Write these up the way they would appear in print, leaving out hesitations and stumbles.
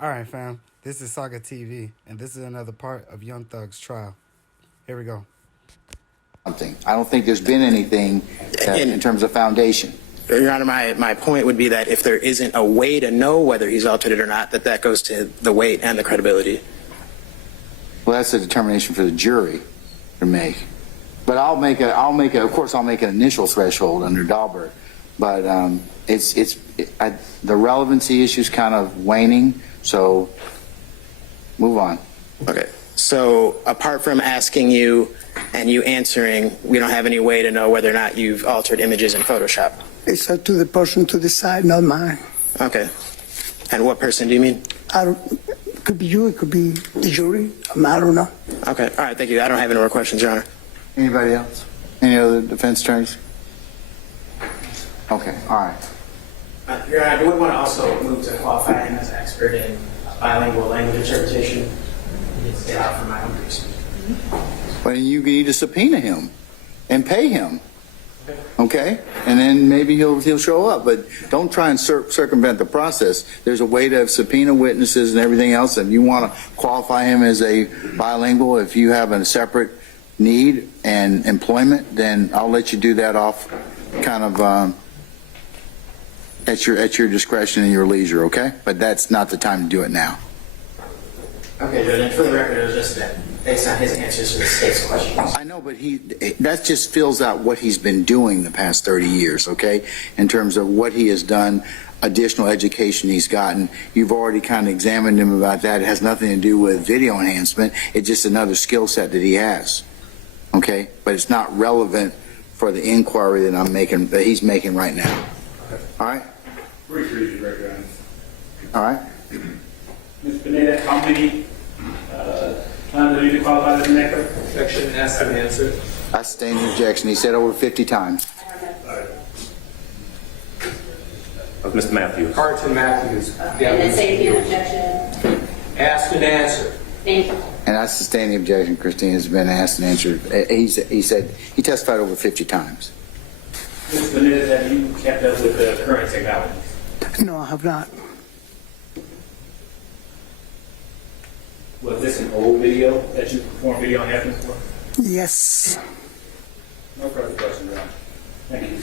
All right, fam. This is Saga TV, and this is another part of Young Thug's trial. Here we go. Something. I don't think there's been anything in terms of foundation. Your Honor, my point would be that if there isn't a way to know whether he's altered it or not, that goes to the weight and the credibility. Well, that's a determination for the jury to make. But of course, I'll make an initial threshold under Dahlberg. But the relevancy issue is kind of waning, so move on. Okay. So apart from asking you and you answering, we don't have any way to know whether or not you've altered images in Photoshop. It's up to the person to decide, not mine. Okay. And what person do you mean? It could be you, it could be the jury. I don't know. Okay. All right. Thank you. I don't have any more questions, Your Honor. Anybody else? Any other defense attorneys? Okay, all right. Your Honor, I would want to also move to qualify him as an expert in bilingual language interpretation. Get out for my own reason. Well, you need to subpoena him and pay him. Okay? And then maybe he'll show up, but don't try and circumvent the process. There's a way to subpoena witnesses and everything else, and you want to qualify him as a bilingual. If you have a separate need and employment, then I'll let you do that off kind of at your discretion and your leisure, okay? But that's not the time to do it now. Okay, Judge, and for the record, it was just that based on his answers to the state's questions. I know, but that just fills out what he's been doing the past 30 years, okay? In terms of what he has done, additional education he's gotten. You've already kind of examined him about that. It has nothing to do with video enhancement. It's just another skill set that he has, okay? But it's not relevant for the inquiry that he's making right now. Okay. All right? Brief reading, Your Honor. All right? Ms. Pineda, how many times have you been qualified as an expert? Objection, asked and answered. I sustain the objection. He said over 50 times. Mr. Matthews. Carlton Matthews. And then say again, objection. Asked and answered. Thank you. And I sustain the objection. Christine has been asked and answered. He said he testified over 50 times. Ms. Pineda, have you kept up with the current technology? No, I have not. Was this an old video that you performed video enhancements for? Yes. No further questions, Your Honor. Thank you.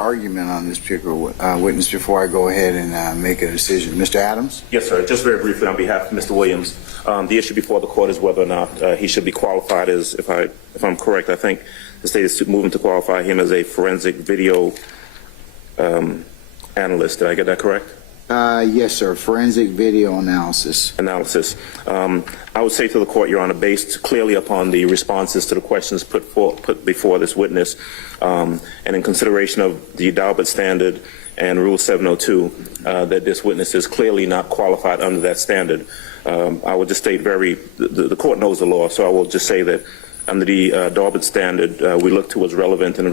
argument on this particular witness before I go ahead and make a decision. Mr. Adams? Yes, sir. Just very briefly on behalf of Mr. Williams, the issue before the court is whether or not he should be qualified as, if I'm correct, I think the state is moving to qualify him as a forensic video analyst. Did I get that correct? Yes, sir. Forensic video analysis. I would say to the court, Your Honor, based clearly upon the responses to the questions put before this witness, and in consideration of the Daubert standard and Rule 702, that this witness is clearly not qualified under that standard. I would just state the court knows the law, so I will just say that under the Daubert standard, we look towards relevance and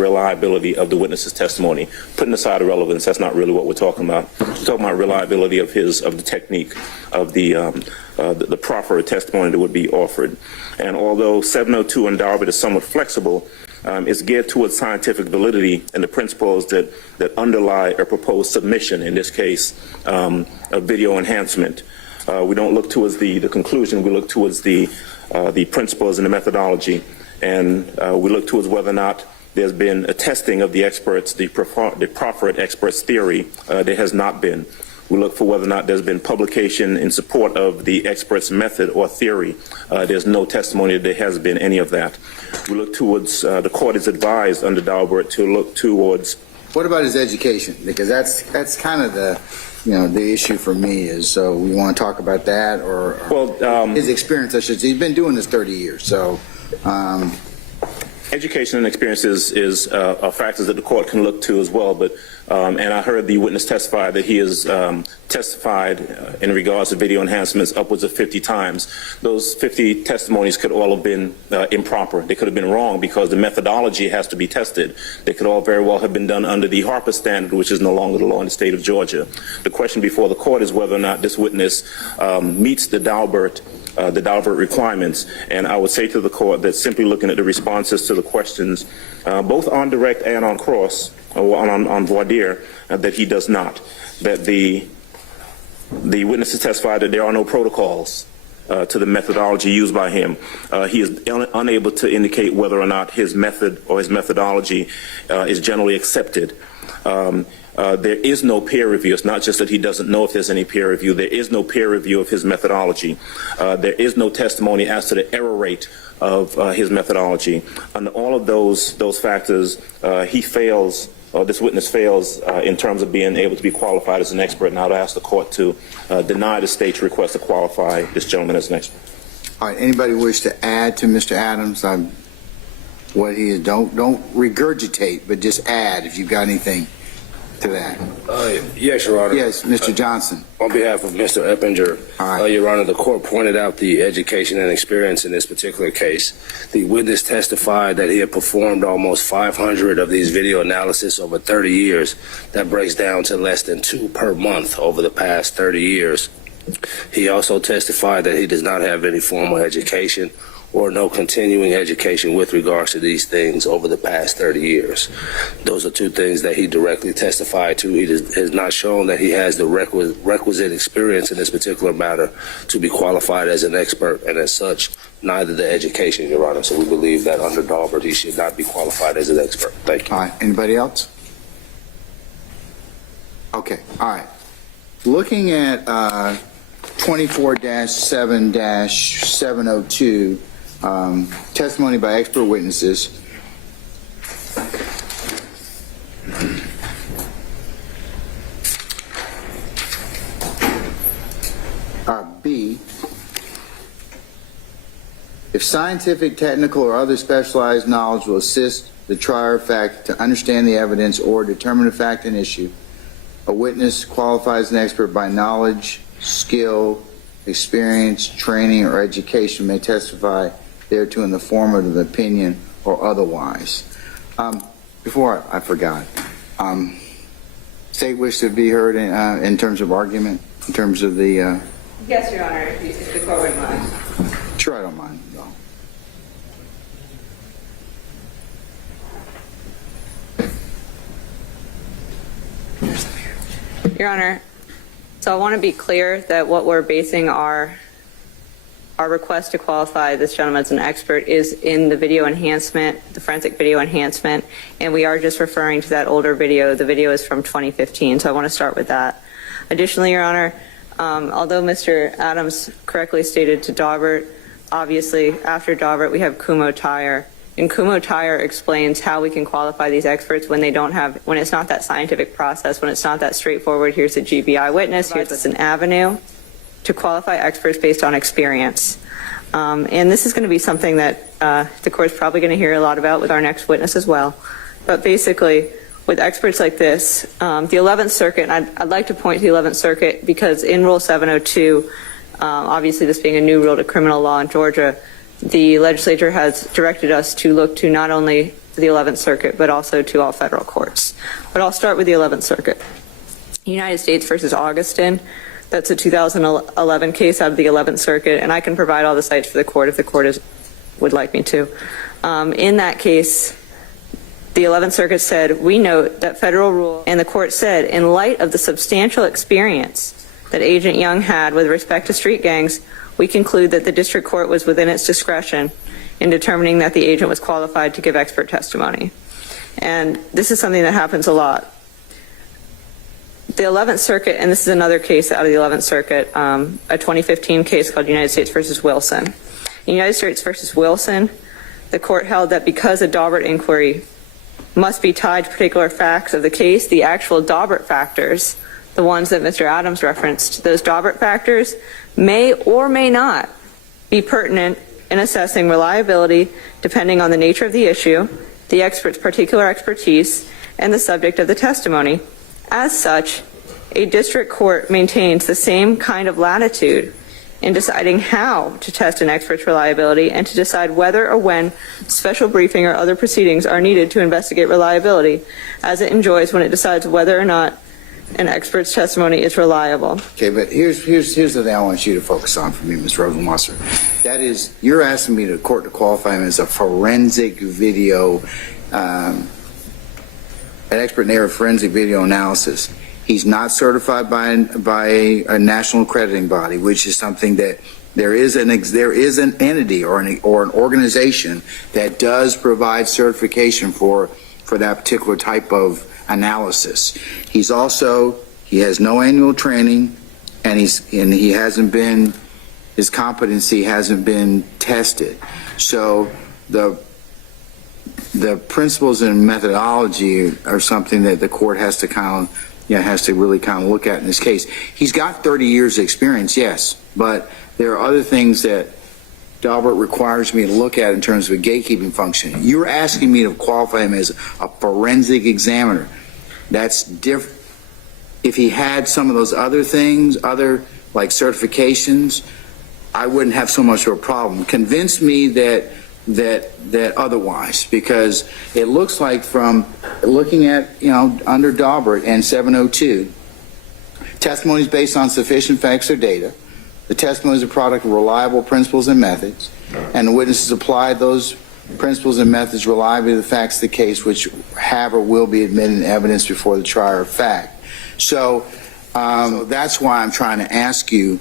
reliability of the witness's testimony. Putting aside the relevance, that's not really what we're talking about. We're talking about reliability of the technique, of the proffer testimony that would be offered. And although 702 and Daubert is somewhat flexible, it's geared towards scientific validity and the principles that underlie a proposed submission, in this case, a video enhancement. We don't look towards the conclusion, we look towards the principles and the methodology, and we look towards whether or not there's been a testing of the experts, the proffered experts' theory. There has not been. We look for whether or not there's been publication in support of the experts' method or theory. There's no testimony that there has been any of that. We look towards, the court is advised under Daubert to look towards. What about his education? Because that's kind of the issue for me is, so we want to talk about that or his experience, I should say. He's been doing this 30 years, so. Education and experience is factors that the court can look to as well, but and I heard the witness testify that he has testified in regards to video enhancements upwards of 50 times. Those 50 testimonies could all have been improper. They could have been wrong because the methodology has to be tested. They could all very well have been done under the Harper standard, which is no longer the law in the state of Georgia. The question before the court is whether or not this witness meets the Daubert requirements, and I would say to the court that simply looking at the responses to the questions, both on direct and on cross, or on voir dire, that he does not. That the witnesses testified that there are no protocols to the methodology used by him. He is unable to indicate whether or not his method or his methodology is generally accepted. There is no peer review. It's not just that he doesn't know if there's any peer review. There is no peer review of his methodology. There is no testimony as to the error rate of his methodology. Under all of those factors, he fails, or this witness fails in terms of being able to be qualified as an expert. And I would ask the court to deny the state's request to qualify this gentleman as an expert. All right, anybody wish to add to Mr. Adams? What he is, don't regurgitate, but just add if you've got anything to that. Yes, Your Honor. Yes, Mr. Johnson. On behalf of Mr. Eppinger, Your Honor, the court pointed out the education and experience in this particular case. The witness testified that he had performed almost 500 of these video analysis over 30 years. That breaks down to less than 2 per month over the past 30 years. He also testified that he does not have any formal education or no continuing education with regards to these things over the past 30 years. Those are 2 things that he directly testified to. He has not shown that he has the requisite experience in this particular matter to be qualified as an expert, and as such, neither the education, Your Honor. So we believe that under Daubert, he should not be qualified as an expert. Thank you. All right, anybody else? Okay, all right. Looking at 24-7-702, testimony by expert witnesses. B, if scientific, technical, or other specialized knowledge will assist the trier of fact to understand the evidence or determine a fact and issue, a witness qualifies as an expert by knowledge, skill, experience, training, or education may testify thereto in the form of an opinion or otherwise. Before I forgot, state wish to be heard in terms of argument, in terms of the... Yes, Your Honor, if the court would mind. Sure, I don't mind. No. Your Honor, so I want to be clear that what we're basing our our request to qualify this gentleman as an expert is in the video enhancement, the forensic video enhancement, and we are just referring to that older video. The video is from 2015, so I want to start with that. Additionally, Your Honor, although Mr. Adams correctly stated to Daubert, obviously after Daubert we have Kumho Tire, and Kumho Tire explains how we can qualify these experts when when it's not that scientific process, when it's not that straightforward. Here's a GBI witness, here's an avenue to qualify experts based on experience. And this is going to be something that the court's probably going to hear a lot about with our next witness as well. But basically, with experts like this, the 11th Circuit, and I'd like to point to the 11th Circuit because in Rule 702, obviously this being a new rule to criminal law in Georgia, the legislature has directed us to look to not only the 11th Circuit, but also to all federal courts. But I'll start with the 11th Circuit. United States versus Augustin. That's a 2011 case out of the 11th Circuit, and I can provide all the sites for the court if the court would like me to. In that case, the 11th Circuit said, we note that federal rule, and the court said, in light of the substantial experience that Agent Young had with respect to street gangs, we conclude that the district court was within its discretion in determining that the agent was qualified to give expert testimony. And this is something that happens a lot. The 11th Circuit, and this is another case out of the 11th Circuit, a 2015 case called United States versus Wilson. In United States versus Wilson, the court held that because a Daubert inquiry must be tied to particular facts of the case, the actual Daubert factors, the ones that Mr. Adams referenced, those Daubert factors may or may not be pertinent in assessing reliability depending on the nature of the issue, the expert's particular expertise, and the subject of the testimony. As such, a district court maintains the same kind of latitude in deciding how to test an expert's reliability and to decide whether or when special briefing or other proceedings are needed to investigate reliability, as it enjoys when it decides whether or not an expert's testimony is reliable. Okay, but here's the thing I want you to focus on for me, Ms. Rosenwasser. That is, you're asking me to court to qualify him as a forensic video, an expert in the area of forensic video analysis. He's not certified by a national accrediting body, which is something that there is an entity or an organization that does provide certification for that particular type of analysis. He has no annual training, and his competency hasn't been tested. So the principles and methodology are something that the court has to really look at in this case. He's got 30 years of experience, yes, but there are other things that Daubert requires me to look at in terms of a gatekeeping function. You're asking me to qualify him as a forensic examiner. That's different. If he had some of those other things, like certifications, I wouldn't have so much of a problem. Convince me that otherwise, because it looks like from looking at, under Daubert and 702, testimony is based on sufficient facts or data. The testimony is a product of reliable principles and methods, and the witnesses applied those principles and methods reliably to the facts of the case, which have or will be admitted in evidence before the trier of fact. So that's why I'm trying to ask you,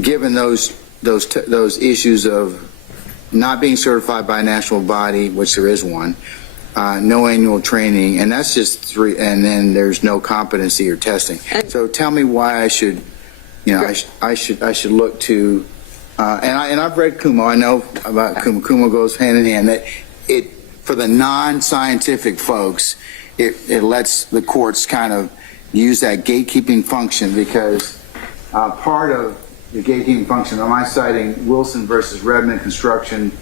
given those issues of not being certified by a national body, which there is one, no annual training, and that's just 3, and then there's no competency or testing. So tell me why I should, I should look to, and I've read Kumho. I know about Kumho. Kumho goes hand in hand. That for the non-scientific folks, it lets the courts kind of use that gatekeeping function, because part of the gatekeeping function, am I citing Wilson versus Redmond Construction,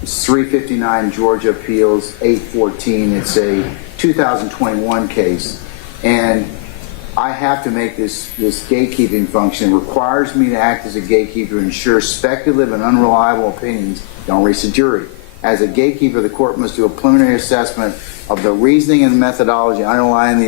it's 359 Georgia Appeals 814. It's a 2021 case, and I have to make this gatekeeping function. It requires me to act as a gatekeeper to ensure speculative and unreliable opinions don't reach the jury. As a gatekeeper, the court must do a preliminary assessment of the reasoning and methodology underlying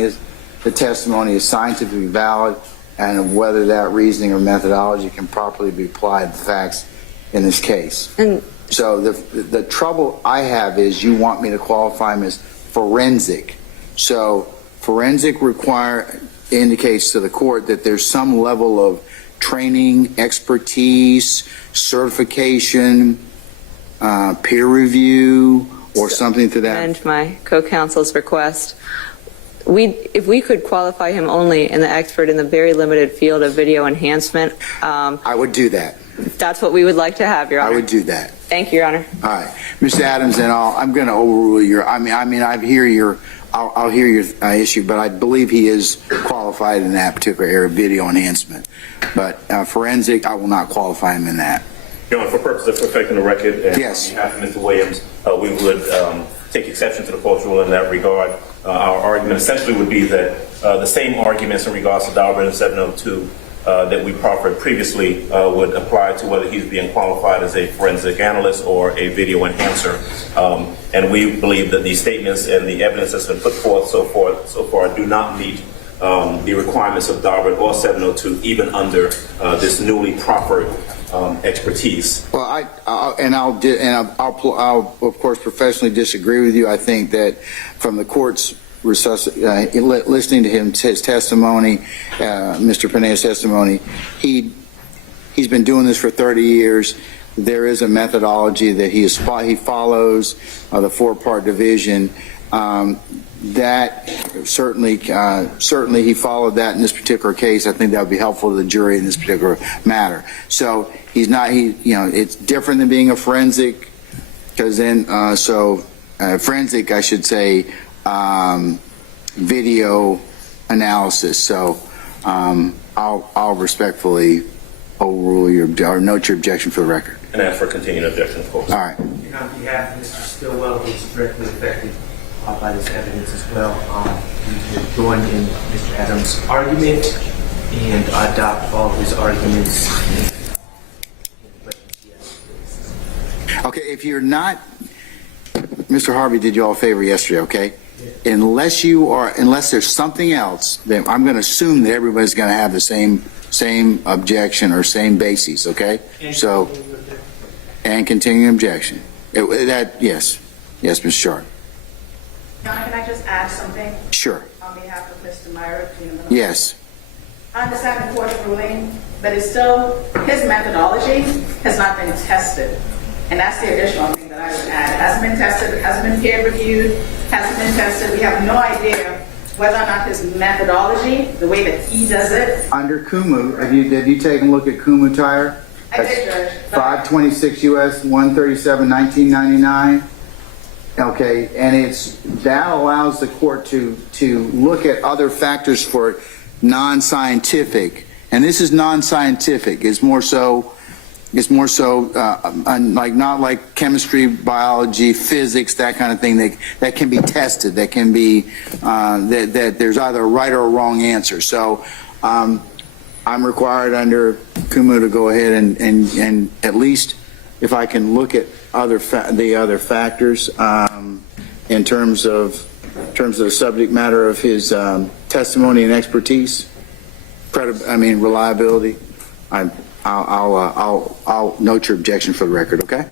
the testimony is scientifically valid, and of whether that reasoning or methodology can properly be applied to the facts in this case. And so the trouble I have is you want me to qualify him as forensic. So forensic indicates to the court that there's some level of training, expertise, certification, peer review, or something to that? And my co-counsel's request. If we could qualify him only in the expert in the very limited field of video enhancement, I would do that. that's what we would like to have, Your Honor. I would do that. Thank you, Your Honor. All right, Mr. Adams, and I'm going to overrule your. I hear your. I'll hear your issue, but I believe he is qualified in that particular area of video enhancement. But forensic, I will not qualify him in that. Your Honor, for purposes of perfecting the record, and Yes. on behalf of Mr. Williams, we would take exception to the court's rule in that regard. Our argument essentially would be that the same arguments in regards to Daubert and 702 that we proffered previously would apply to whether he's being qualified as a forensic analyst or a video enhancer. And we believe that these statements and the evidence that's been put forth so far do not meet the requirements of Daubert or 702, even under this newly proffered expertise. Well, I'll of course professionally disagree with you. I think that from the court's listening to his testimony, Mr. Pineda's testimony, he's been doing this for 30 years. There is a methodology that he follows, the four-part division. That certainly he followed that in this particular case. I think that would be helpful to the jury in this particular matter. So it's different than being a forensic, because then forensic, I should say, video analysis. So I'll respectfully overrule or note your objection for the record. And ask for continued objection, of course. All right. And on behalf of Mr. Stillwell, who is directly affected by this evidence as well, we will join in Mr. Adams' argument and adopt all of his arguments. Okay, if you're not, Mr. Harvey did you all a favor yesterday, okay? Yeah. Unless there's something else, then I'm going to assume that everybody's going to have the same objection or same basis, okay? And continuing objection. Yes, Ms. Sharp. John, can I just add something? Sure. On behalf of Mr. Myrick? Yes. I understand the court's ruling, but it's still, his methodology has not been tested. And that's the additional thing that I would add. It hasn't been tested, it hasn't been peer reviewed, hasn't been tested. We have no idea whether or not his methodology, the way that he does it. Under Kumu, have you taken a look at Kumu Tire? I did, Judge. 526 U.S. 137, 1999. Okay, and that allows the court to look at other factors for non-scientific, and this is non-scientific. It's more so not like chemistry, biology, physics, that kind of thing that can be tested. That can be that there's either a right or a wrong answer. So I'm required under Kumu to go ahead and at least, if I can look at the other factors in terms of the subject matter of his testimony and expertise, reliability. I'll note your objection for the record. Okay.